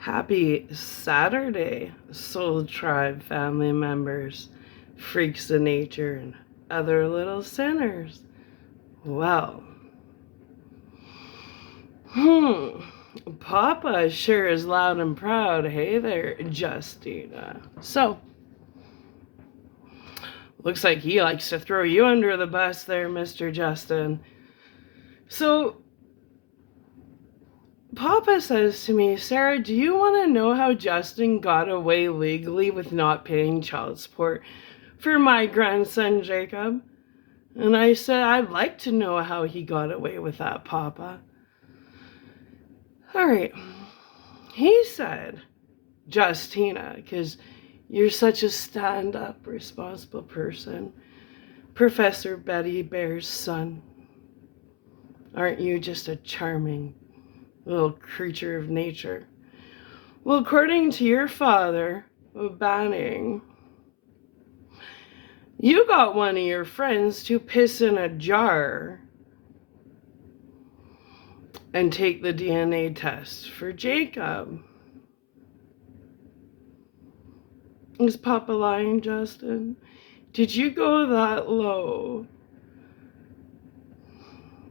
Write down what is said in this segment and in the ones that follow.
Happy Saturday, Soul Tribe family members, freaks of nature, and other little sinners. Well, Papa sure is loud and proud. Hey there, Justina. So, looks like he likes to throw you under the bus there, Mr. Justin. So, Papa says to me, Sarah, do you want to know how Justin got away legally with not paying child support for my grandson, Jacob? And I said, I'd like to know how he got away with that, Papa. All right. He said, Justina, because you're such a stand-up, responsible person, Professor Betty Bear's son. Aren't you just a charming little creature of nature? Well, according to your father, Banning, you got one of your friends to piss in a jar and take the DNA test for Jacob. Is Papa lying, Justin? Did you go that low?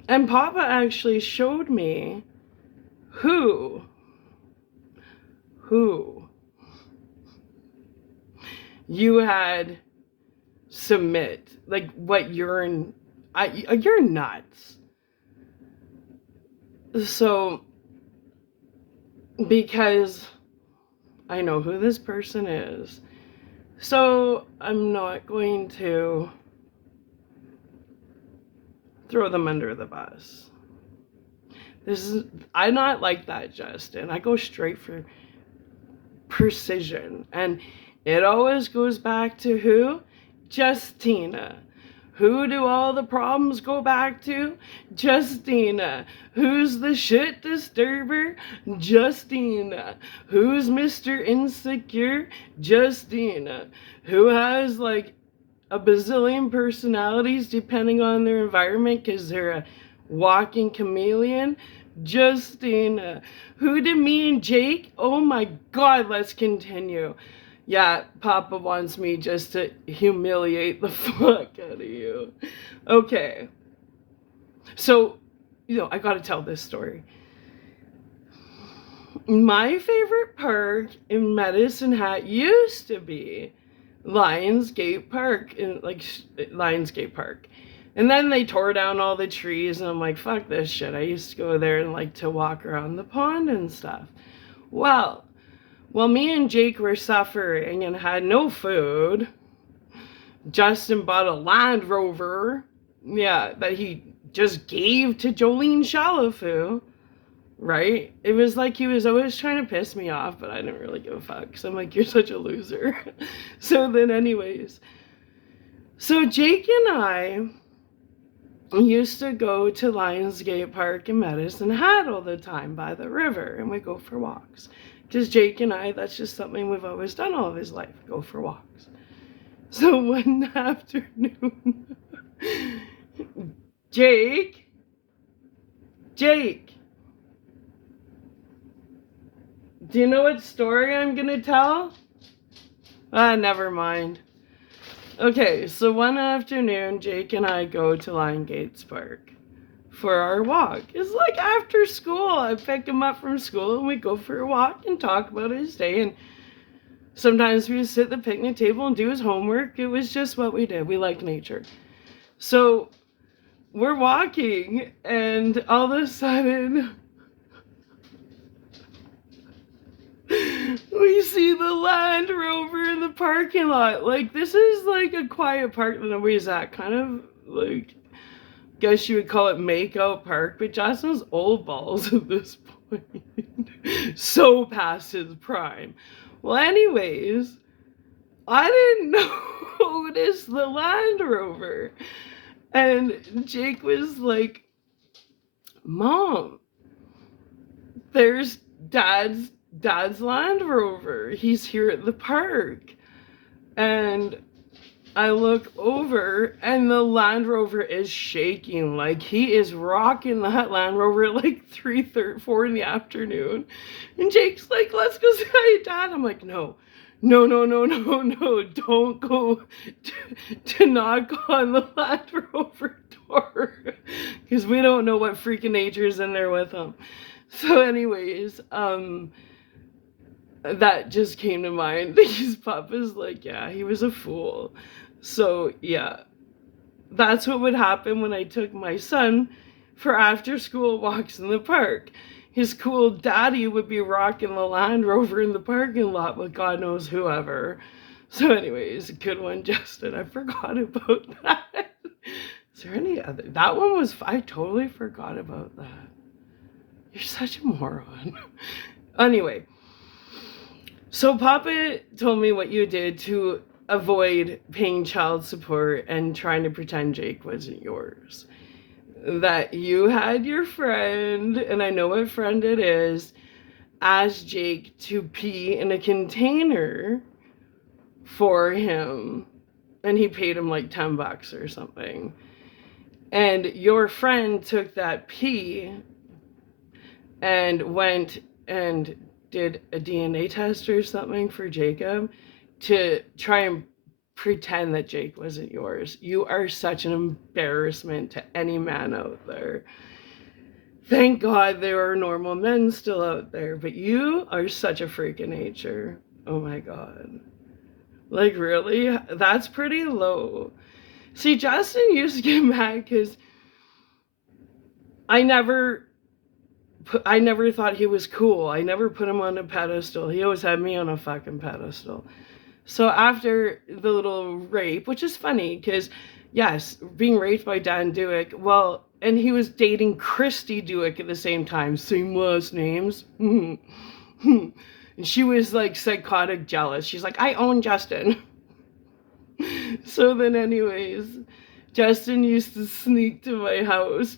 And Papa actually showed me who you had submit, like what urine, you're nuts. So, because I know who this person is, so I'm not going to throw them under the bus. I'm not like that, Justin. I go straight for precision. And it always goes back to who? Justina. Who do all the problems go back to? Justina. Who's the shit disturber? Justina. Who's Mr. Insecure? Justina. Who has like a bazillion personalities depending on their environment because they're a walking chameleon? Justina. Who did me and Jake? Oh my God, let's continue. Yeah, Papa wants me just to humiliate the fuck out of you. Okay. So, I gotta tell this story. My favorite park in Medicine Hat used to be Lionsgate Park, Lionsgate Park. And then they tore down all the trees, and I'm like, fuck this shit. I used to go there and like to walk around the pond and stuff. Well, me and Jake were suffering and had no food, Justin bought a Land Rover, that he just gave to Jolene Shalafu, right? It was like he was always trying to piss me off, but I didn't really give a fuck. So I'm like, you're such a loser. So then anyways, so Jake and I used to go to Lionsgate Park in Medicine Hat all the time by the river, and we go for walks. Because Jake and I, that's just something we've always done all of his life, go for walks. So one afternoon, Jake, do you know what story I'm gonna tell? Never mind. Okay, so one afternoon, Jake and I go to Lionsgate Park for our walk. It's like after school. I pick him up from school and we go for a walk and talk about his day. And sometimes we sit at the picnic table and do his homework. It was just what we did. We like nature. So we're walking and all of a sudden we see the Land Rover in the parking lot. Like, this is like a quiet park that nobody's at. Kind of like, guess you would call it makeout park, but Justin's old balls at this point. So past his prime. Well, anyways, I didn't notice the Land Rover. And Jake was like, Mom, there's Dad's Land Rover. He's here at the park. And I look over and the Land Rover is shaking. Like he is rocking that Land Rover at like 4 in the afternoon. And Jake's like, let's go say hi, Dad. I'm like, no. No, no, no, no, no. Don't go to knock on the Land Rover door. Because we don't know what freaking nature's in there with him. So anyways, that just came to mind because Papa's like, yeah, he was a fool. So yeah, that's what would happen when I took my son for after school walks in the park. His cool daddy would be rocking the Land Rover in the parking lot with God knows whoever. So anyways, good one, Justin. I forgot about that. Is there any other? That one was, I totally forgot about that. You're such a moron. Anyway, so Papa told me what you did to avoid paying child support and trying to pretend Jake wasn't yours. That you had your friend, and I know what friend it is, ask Jake to pee in a container for him, and he paid him like $10 or something. And your friend took that pee and went and did a DNA test or something for Jacob to try and pretend that Jake wasn't yours. You are such an embarrassment to any man out there. Thank God there are normal men still out there, but you are such a freak of nature. Oh my God. Like, really? That's pretty low. See, Justin used to get mad because I never thought he was cool. I never put him on a pedestal. He always had me on a fucking pedestal. So after the little rape, which is funny because, yes, being raped by Dan Dewick, well, and he was dating Christy Dewick at the same time, same last names. And she was like psychotic jealous. She's like, I own Justin. So then anyways, Justin used to sneak to my house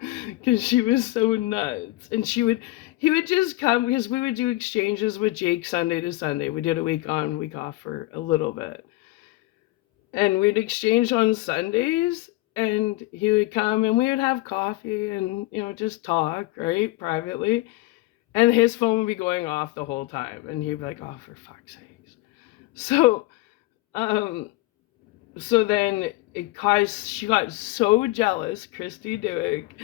because she was so nuts. And he would just come because we would do exchanges with Jake Sunday to Sunday. We did a week on, week off for a little bit. And we'd exchange on Sundays, and he would come and we would have coffee and, just talk, right, privately. And his phone would be going off the whole time. And he'd be like, oh, for fuck's sakes. So then she got so jealous, Christy Dewick,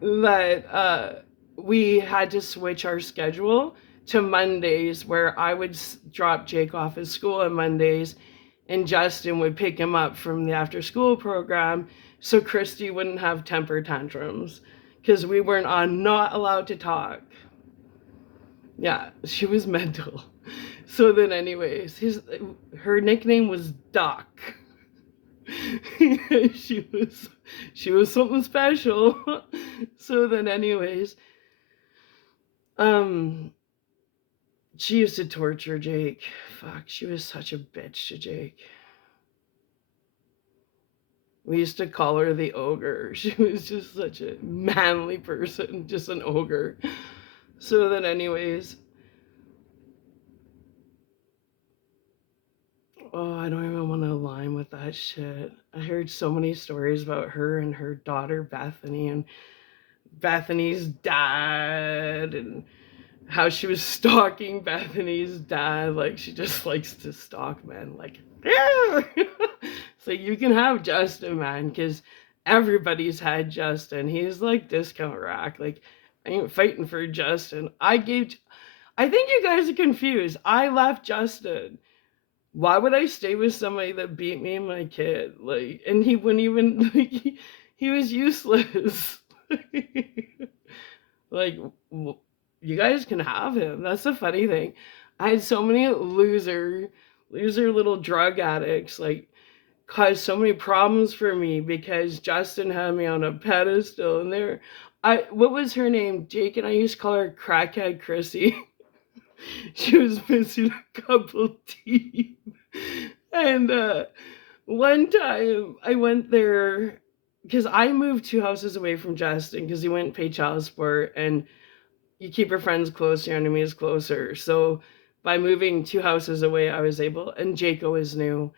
that we had to switch our schedule to Mondays, where I would drop Jake off at school on Mondays and Justin would pick him up from the after school program so Christy wouldn't have temper tantrums because we weren't not allowed to talk. Yeah, she was mental. So then anyways, her nickname was Doc. she was something special. So then anyways, she used to torture Jake. Fuck, she was such a bitch to Jake. We used to call her the ogre. She was just such a manly person, just an ogre. So then anyways, oh, I don't even want to align with that shit. I heard so many stories about her and her daughter Bethany and Bethany's dad and how she was stalking Bethany's dad. Like, she just likes to stalk men. Like, so you can have Justin, man, because everybody's had Justin. He's like discount rack. Like, I ain't fighting for Justin. I think you guys are confused. I left Justin. Why would I stay with somebody that beat me and my kid? Like, and he wouldn't even, like, he was useless. Like, you guys can have him. That's the funny thing. I had so many loser little drug addicts, like, caused so many problems for me because Justin had me on a pedestal. And what was her name? Jake and I used to call her Crackhead Chrissy. She was missing a couple teeth. And one time I went there because I moved 2 houses away from Justin because he wouldn't pay child support, and you keep your friends close, your enemies closer. So by moving 2 houses away, I was able, and Jake always knew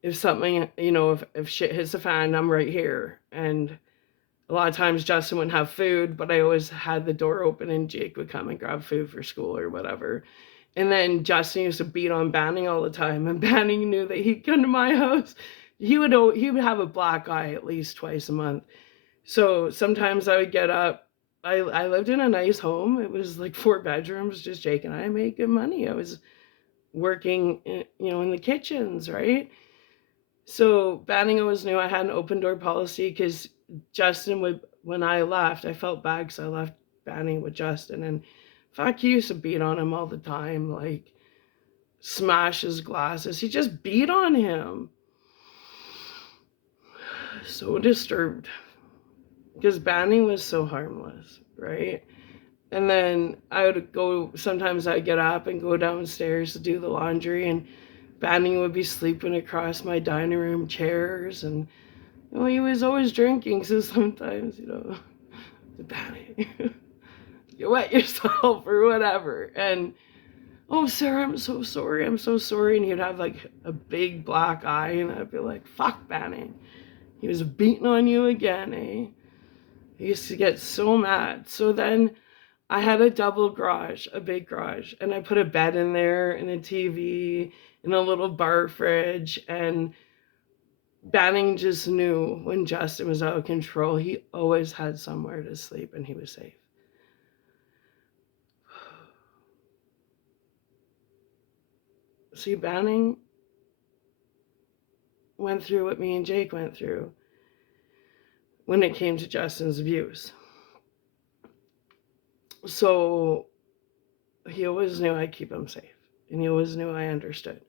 if something, if shit hits the fan, I'm right here. And a lot of times Justin wouldn't have food, but I always had the door open and Jake would come and grab food for school or whatever. And then Justin used to beat on Banning all the time, and Banning knew that he'd come to my house. He would have a black eye at least twice a month. So sometimes I would get up. I lived in a nice home. It was like 4 bedrooms, just Jake and I made good money. I was working, in the kitchens, right? So Banning always knew I had an open door policy because Justin would, when I left, I felt bad because I left Banning with Justin, and fuck, he used to beat on him all the time, like smash his glasses. He just beat on him. So disturbed because Banning was so harmless, right? And then I would go, sometimes I'd get up and go downstairs to do the laundry, and Banning would be sleeping across my dining room chairs, and he was always drinking, so sometimes, Banning, you wet yourself or whatever. And, oh, Sarah, I'm so sorry, and he'd have like a big black eye, and I'd be like, fuck Banning, he was beating on you again, eh? I used to get so mad. So then I had a double garage, a big garage, and I put a bed in there and a TV and a little bar fridge, and Banning just knew when Justin was out of control, he always had somewhere to sleep and he was safe. See, Banning went through what me and Jake went through when it came to Justin's abuse. So he always knew I'd keep him safe, and he always knew I understood.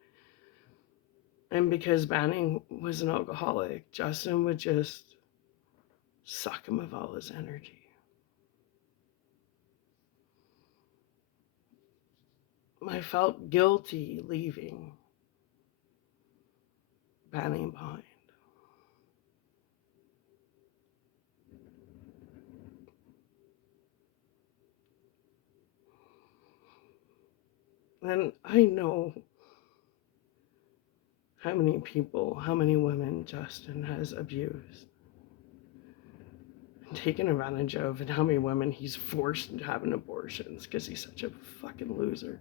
And because Banning was an alcoholic, Justin would just suck him of all his energy. I felt guilty leaving Banning behind. And I know how many people, how many women Justin has abused and taken advantage of, and how many women he's forced into having abortions because he's such a fucking loser.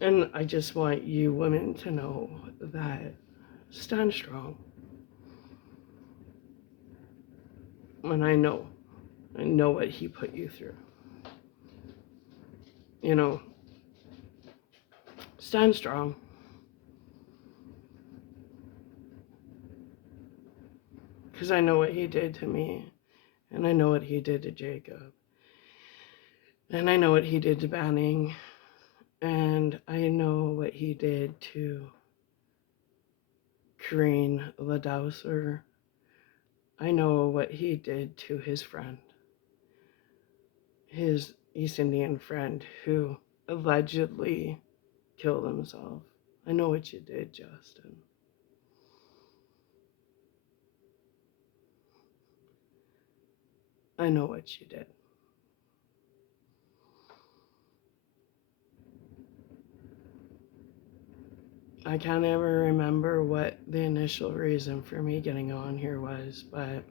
And I just want you women to know that stand strong. And I know what he put you through. Stand strong. Because I know what he did to me, and I know what he did to Jacob, and I know what he did to Banning, and I know what he did to Karine Ladouser. I know what he did to his friend, his East Indian friend who allegedly killed himself. I know what you did, Justin. I know what you did. I can't ever remember what the initial reason for me getting on here was, but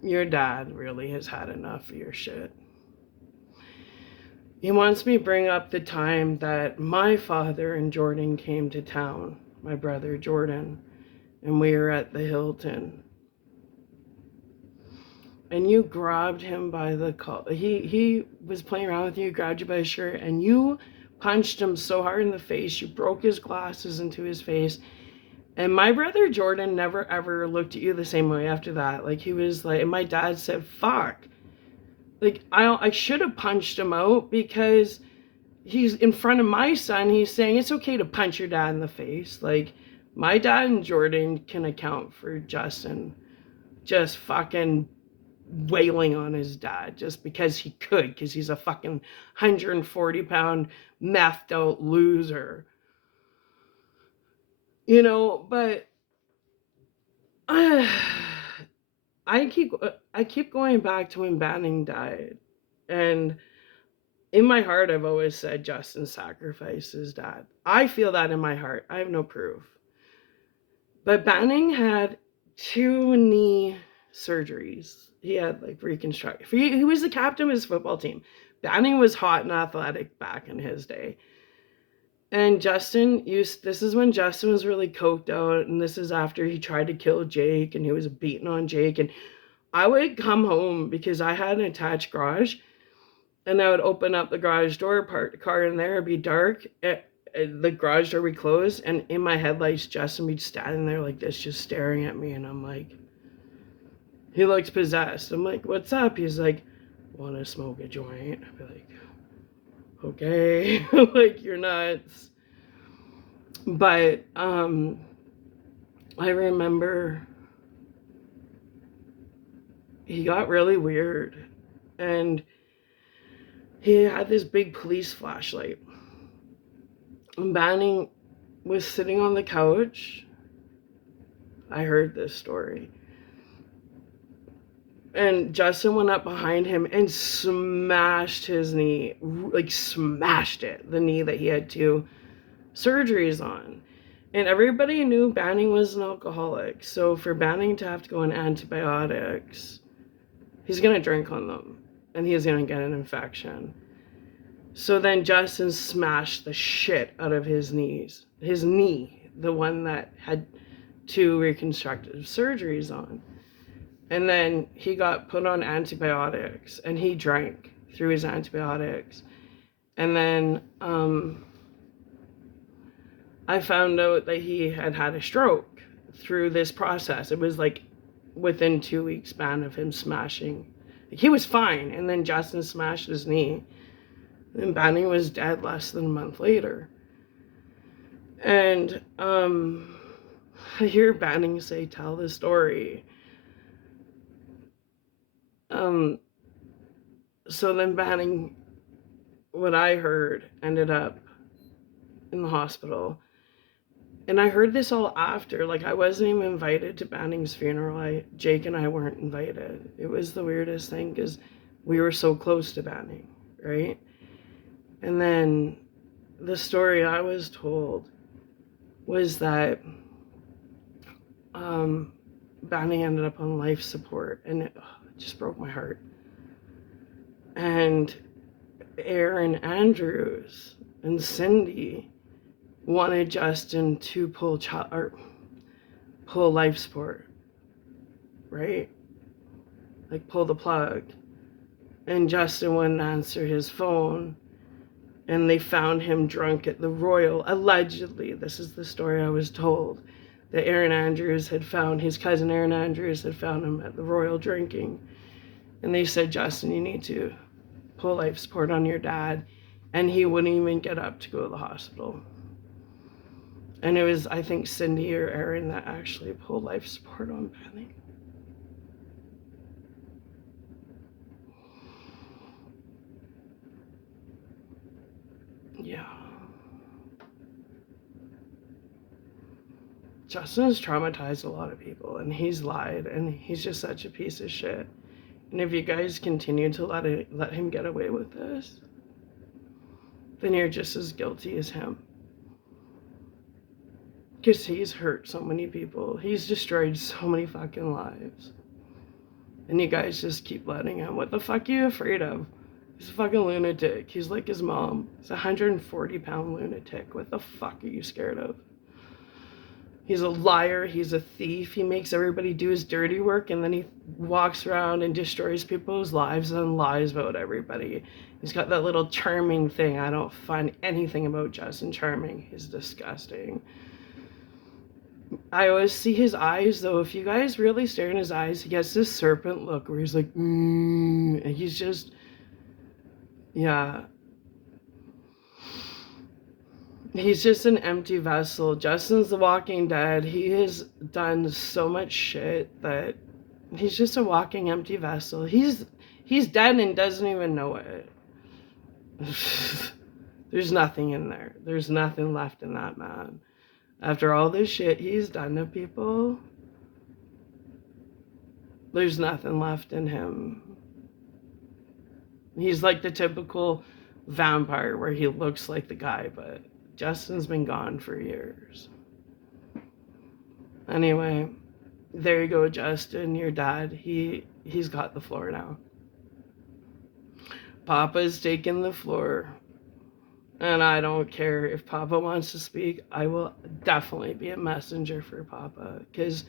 your dad really has had enough of your shit. He wants me to bring up the time that my father and Jordan came to town, my brother Jordan, and we were at the Hilton. And you grabbed him by the collar. He was playing around with you, grabbed you by his shirt, and you punched him so hard in the face, you broke his glasses into his face. And my brother Jordan never ever looked at you the same way after that. Like, he was like, and my dad said, fuck. Like, I should have punched him out, because he's in front of my son. He's saying it's okay to punch your dad in the face. Like, my dad and Jordan can account for Justin just fucking wailing on his dad just because he could, because he's a fucking 140-pound methed out loser. But I keep going back to when Banning died, and in my heart, I've always said Justin sacrificed his dad. I feel that in my heart. I have no proof. But Banning had 2 knee surgeries. He had like reconstruct. He was the captain of his football team. Banning was hot and athletic back in his day. And this is when Justin was really coked out, and this is after he tried to kill Jake, and he was beating on Jake. And I would come home because I had an attached garage, and I would open up the garage door, park the car in there, it'd be dark, the garage door would close, and in my headlights, Justin would be standing there like this, just staring at me, and I'm like, he looks possessed. I'm like, what's up? He's like, wanna smoke a joint? I'd be like, okay, like, you're nuts. But I remember he got really weird, and he had this big police flashlight, and Banning was sitting on the couch. I heard this story, and Justin went up behind him and smashed his knee, like smashed it, the knee that he had 2 surgeries on. And everybody knew Banning was an alcoholic, so for Banning to have to go on antibiotics, he's gonna drink on them, and he's gonna get an infection. So then Justin smashed the shit out of his knee, the one that had 2 reconstructive surgeries on. And then he got put on antibiotics, and he drank through his antibiotics. And then I found out that he had had a stroke through this process. It was like within 2 weeks span of him smashing. He was fine, and then Justin smashed his knee, and Banning was dead less than a month later. And I hear Banning say, tell the story. So then Banning, what I heard, ended up in the hospital. And I heard this all after, like, I wasn't even invited to Banning's funeral. Jake and I weren't invited. It was the weirdest thing because we were so close to Banning, right? And then the story I was told was that Banning ended up on life support, and it just broke my heart. And Erin Andrews and Cindy wanted Justin to pull life support, right? Like, pull the plug. And Justin wouldn't answer his phone, and they found him drunk at the Royal. Allegedly, this is the story I was told, that his cousin Erin Andrews had found him at the Royal drinking. And they said, Justin, you need to pull life support on your dad. And he wouldn't even get up to go to the hospital. And it was, I think, Cindy or Erin that actually pulled life support on Banning. Yeah. Justin's traumatized a lot of people, and he's lied, and he's just such a piece of shit. And if you guys continue to let him get away with this, then you're just as guilty as him. Because he's hurt so many people. He's destroyed so many fucking lives. And you guys just keep letting him. What the fuck are you afraid of? He's a fucking lunatic. He's like his mom. He's a 140-pound lunatic. What the fuck are you scared of? He's a liar. He's a thief. He makes everybody do his dirty work, and then he walks around and destroys people's lives and lies about everybody. He's got that little charming thing. I don't find anything about Justin charming. He's disgusting. I always see his eyes, though. If you guys really stare in his eyes, he gets this serpent look where he's like, and he's just, yeah. He's just an empty vessel. Justin's the Walking Dead. He has done so much shit that he's just a walking empty vessel. He's dead and doesn't even know it. There's nothing in there. There's nothing left in that man. After all this shit he's done to people, there's nothing left in him. He's like the typical vampire where he looks like the guy, but Justin's been gone for years. Anyway, there you go, Justin, your dad. He's got the floor now. Papa's taken the floor. And I don't care if Papa wants to speak. I will definitely be a messenger for Papa, because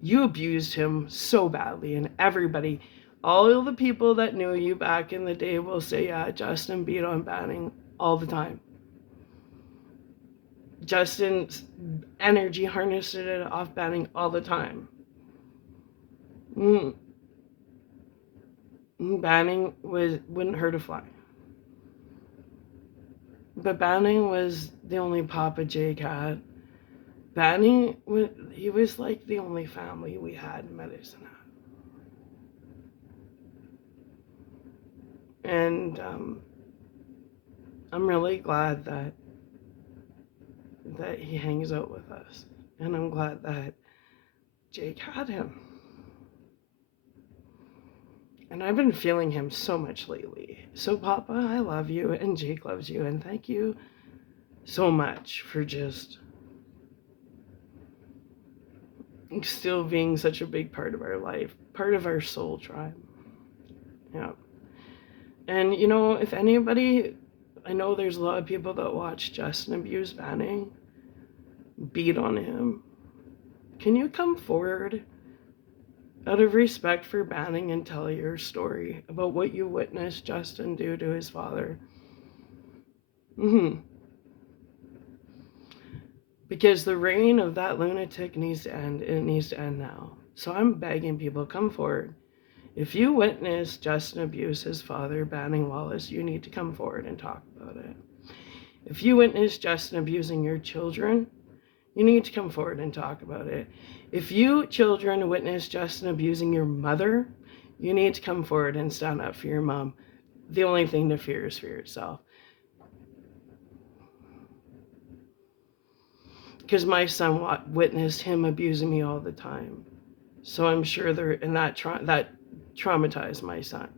you abused him so badly, and everybody, all the people that knew you back in the day will say, yeah, Justin beat on Banning all the time. Justin's energy harnessed it off Banning all the time. Banning wouldn't hurt a fly. But Banning was the only Papa Jake had. Banning, he was like the only family we had in Medicine Hat. And I'm really glad that he hangs out with us. And I'm glad that Jake had him. And I've been feeling him so much lately. So Papa, I love you, and Jake loves you, and thank you so much for just still being such a big part of our life, part of our soul tribe. Yeah. And you know, if anybody, I know there's a lot of people that watch Justin abuse Banning, beat on him. Can you come forward out of respect for Banning and tell your story about what you witnessed Justin do to his father? Because the reign of that lunatic needs to end. It needs to end now. So I'm begging people, come forward. If you witnessed Justin abuse his father, Banning Wallace, you need to come forward and talk about it. If you witnessed Justin abusing your children, you need to come forward and talk about it. If you children witness Justin abusing your mother, you need to come forward and stand up for your mom. The only thing to fear is for yourself. Because my son witnessed him abusing me all the time. So I'm sure that traumatized my son.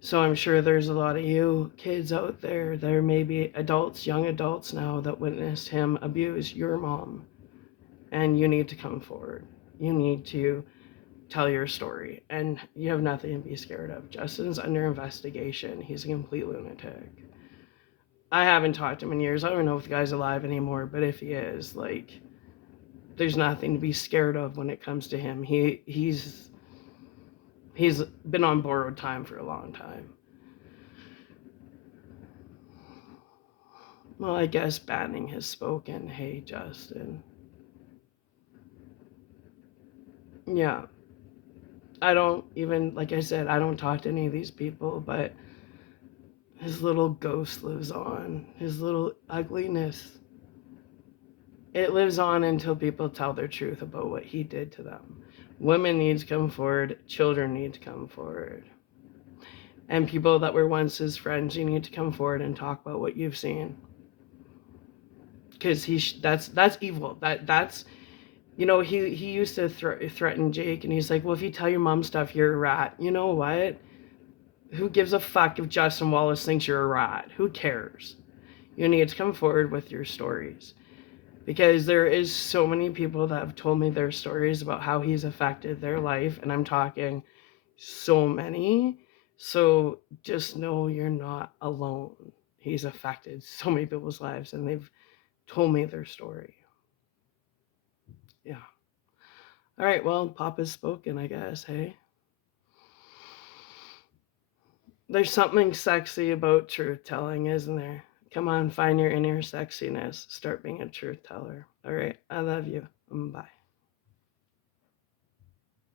So I'm sure there's a lot of you kids out there, there may be adults, young adults now, that witnessed him abuse your mom. And you need to come forward. You need to tell your story. And you have nothing to be scared of. Justin's under investigation. He's a complete lunatic. I haven't talked to him in years. I don't know if the guy's alive anymore, but if he is, like, there's nothing to be scared of when it comes to him. He's been on borrowed time for a long time. Well, I guess Banning has spoken. Hey, Justin. Yeah. I don't even, like I said, I don't talk to any of these people, but his little ghost lives on. His little ugliness. It lives on until people tell their truth about what he did to them. Women need to come forward. Children need to come forward. And people that were once his friends, you need to come forward and talk about what you've seen. Because that's evil. That's you know, he used to threaten Jake, and he's like, well, if you tell your mom stuff, you're a rat. You know what? Who gives a fuck if Justin Wallace thinks you're a rat? Who cares? You need to come forward with your stories. Because there is so many people that have told me their stories about how he's affected their life, and I'm talking so many. So just know you're not alone. He's affected so many people's lives, and they've told me their story. Yeah. All right, well, Papa's spoken, I guess, hey? There's something sexy about truth telling, isn't there? Come on, find your inner sexiness. Start being a truth teller. All right, I love you.